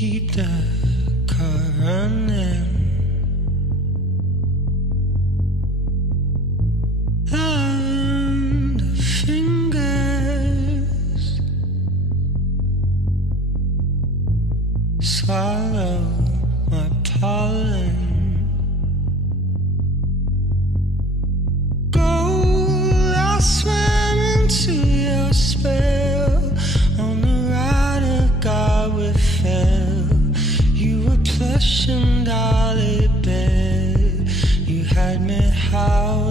keep the car running. And the fingers swallow my pollen. Gold, I swam into your spell. On the ride of God we fell. You were plush and dolly bed. You had me how